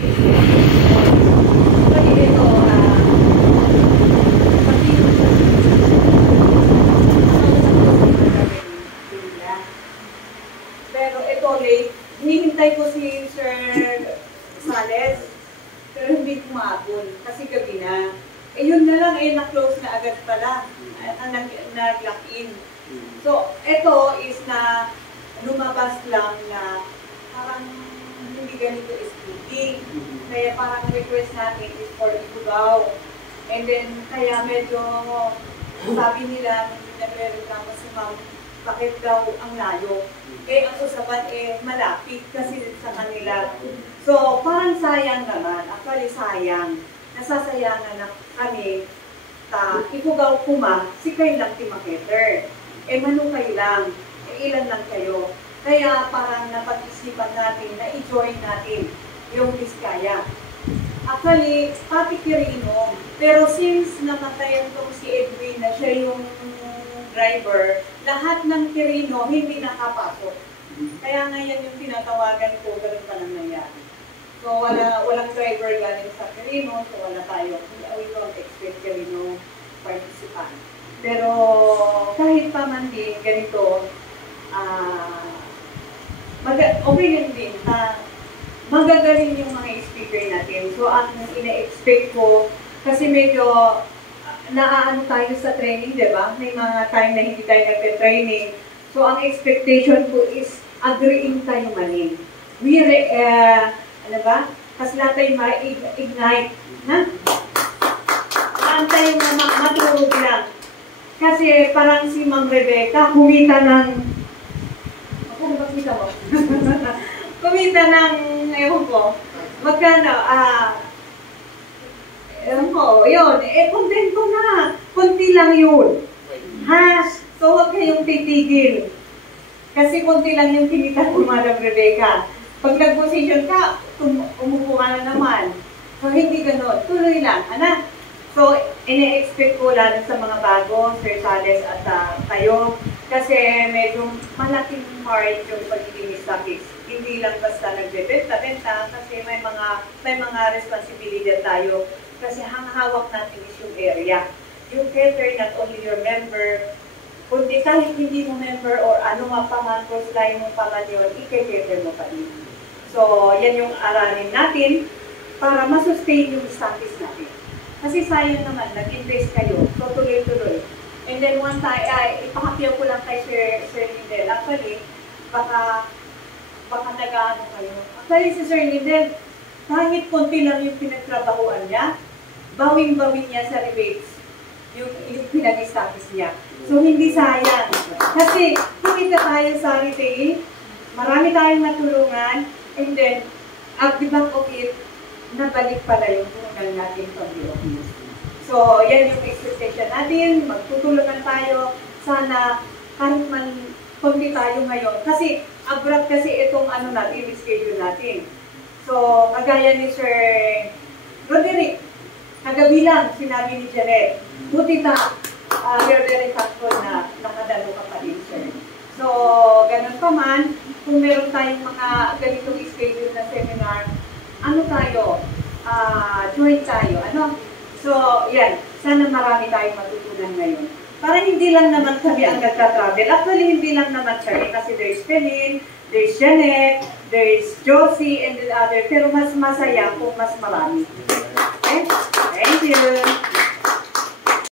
Kasi ito, pero ito late, hinihintay ko si Sir Sales, pero hindi kumabol kasi gabi na. Eh yun na lang, na-close na agad pala, nag-lock in. So, ito is na lumabas lang na parang hindi ganito is speaking. Kaya parang request natin is for Ifugao. And then, kaya medyo sabi nila, hindi nagre-reklamo si Ma'am, bakit daw ang layo? Eh, ang usapan malapit kasi sa kanila. So, parang sayang naman. Actually, sayang. Nasasayangan na kami Ifugao Kuma, si kayo lang timaketer. Eh, manukay lang. Eh, ilan lang kayo. Kaya parang napag-isipan natin na i-join natin yung Biskaya. Actually, pati Quirino. Pero since namatayan tong si Edwin na siya yung driver, lahat ng Quirino hindi nakapasok. Kaya ngayon yung tinatawagan ko, ganun pa lang nangyari. So, walang driver galing sa Quirino, so wala tayo. We don't expect Quirino participant. Pero kahit pa man din, ganito, okay din, magagaling yung mga speaker natin. So, ang ina-expect ko, kasi medyo naaano tayo sa training, di ba? May mga time na hindi tayo nagpe-training. So, ang expectation ko is agreeing tayo manin. Ano ba? Kasla tayo ma-ignite. Ha? Saan tayo maturog lang. Kasi parang si Ma'am Rebecca, kumita ng... Ano ba kita mo? Kumita ng, ewan ko, magkano, ewan ko, yun, kontento na, konti lang yun. Ha? So, huwag kayong titigil. Kasi konti lang yung kinita ko, Madam Rebecca. Pag nag-position ka, umupo ka na naman. So, hindi gano'n. Tuloy lang, ana? So, ine-expect ko lalo sa mga bago, Sir Sales at kayo, kasi medyo malaking part yung pagiging stockists. Hindi lang basta nagbebenta-benta kasi may mga responsibilidad tayo kasi hawak natin is yung area. You cater not only your member, kundi kahit hindi mo member or ano nga pa man, cross-line mo pa man yun, i-cater mo pa din. So, yan yung aralin natin para masustain yung status natin. Kasi sayang naman, nag-invest kayo, so tuloy-tuloy. And then one time, ipakapiyaw ko lang kay Sir Lindel. Actually, baka nag-ano kayo. Actually, si Sir Lindel, kahit konti lang yung pinagtrabahuan niya, bawing-bawing niya sa rebates yung pinag-status niya. So, hindi sayang. Kasi, kumita tayo sa retail, marami tayong natulungan, and then, at the back of it, nabalik pala yung tulungan natin from the office. So, yan yung expectation natin, magtutulungan tayo, sana kahit man konti tayo ngayon. Kasi, abrupt kasi itong ano natin, schedule natin. So, kagaya ni Sir Roderick, kagabi lang, sinabi ni Janet, buti na, we're very thankful na nakadalo ka pa din, sir. So, ganun pa man, kung meron tayong mga ganitong schedule na seminar, ano tayo, join tayo, ano? So, yan, sana marami tayong matutunan ngayon. Para hindi lang naman kami ang nagtatravel. Actually, hindi lang naman kami kasi there's Pelin, there's Janet, there's Josie, and the other. Pero mas masaya kung mas marami. Okay?